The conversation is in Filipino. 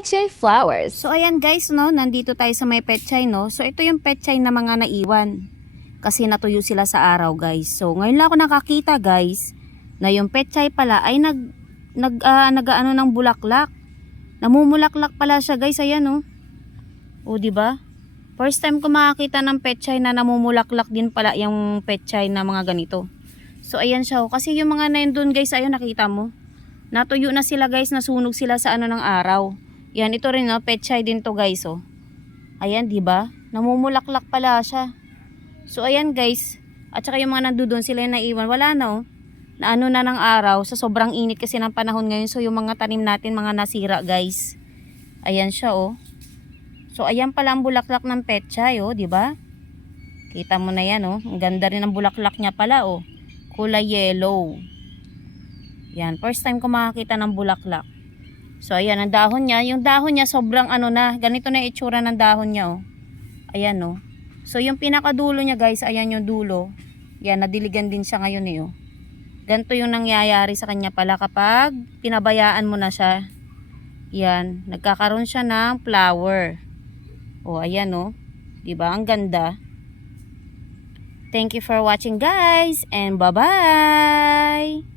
Pechay flowers. So ayan guys, no, nandito tayo sa may pechay, no. So ito yung pechay na mga naiwan. Kasi natuyo sila sa araw, guys. So ngayon lang ako nakakita, guys, na yung pechay pala ay nag-ano ng bulaklak. Namumulaklak pala siya, guys. Ayan, no. O, di ba? First time ko makakita ng pechay na namumulaklak din pala yung pechay na mga ganito. So ayan siya, oh. Kasi yung mga na yun dun, guys, ayun, nakita mo. Natuyo na sila, guys, nasunog sila sa ano ng araw. Yan, ito rin, no, pechay din to, guys, oh. Ayan, di ba? Namumulaklak pala siya. So ayan, guys. At saka yung mga nandoon sila yung naiwan, wala na, oh. Na ano na ng araw, sa sobrang init kasi ng panahon ngayon. So yung mga tanim natin, mga nasira, guys. Ayan siya, oh. So ayan pala ang bulaklak ng pechay, oh, di ba? Kita mo na yan, oh. Ang ganda rin ang bulaklak niya pala, oh. Kulay yellow. Yan, first time ko makakita ng bulaklak. So ayan ang dahon niya. Yung dahon niya sobrang ano na, ganito na yung itsura ng dahon niya, oh. Ayan, oh. So yung pinakadulo niya, guys, ayan yung dulo. Yan, nadiligan din siya ngayon, eh, oh. Ganito yung nangyayari sa kanya pala kapag pinabayaan mo na siya. Yan, nagkakaroon siya ng flower. Oh, ayan, oh. 'Di ba? Ang ganda. Thank you for watching, guys, and bye-bye.